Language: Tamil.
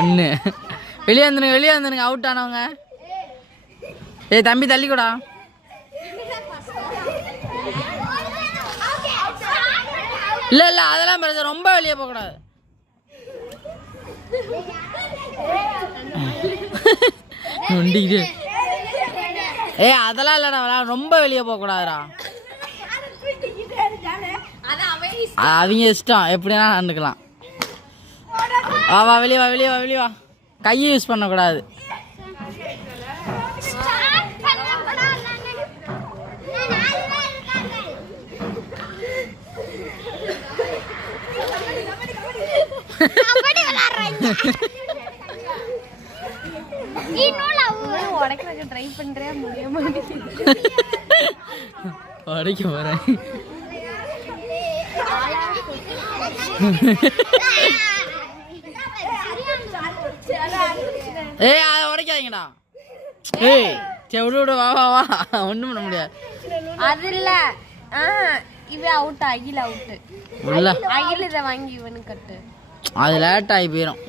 ஒன்று வெளியே வந்துருங்க அவுட் ஆனவங்க. ஏய் தம்பி தள்ளிக்கூடா. இல்லை அதெல்லாம் பிரச்சனை, ரொம்ப வெளியே போகக்கூடாது. ஏய் அதெல்லாம் இல்லைடா, ரொம்ப வெளியே போகக்கூடாதுடா. அவங்க இஷ்டம், எப்படின்னா நடந்துக்கலாம். வா வெளியே வா. கையை யூஸ் பண்ணக்கூடாது. உடைக்க போறேன். ஏய் அதை உடைக்காதீங்கடா. ஏய் சரி விடு வா ஒன்றும் பண்ண முடியாது. அது இல்ல இவன் அவுட். அகில் அவுட். அகில் இதை வாங்கி இவனு கட்டு. அது லேட் ஆகி போயிடும்.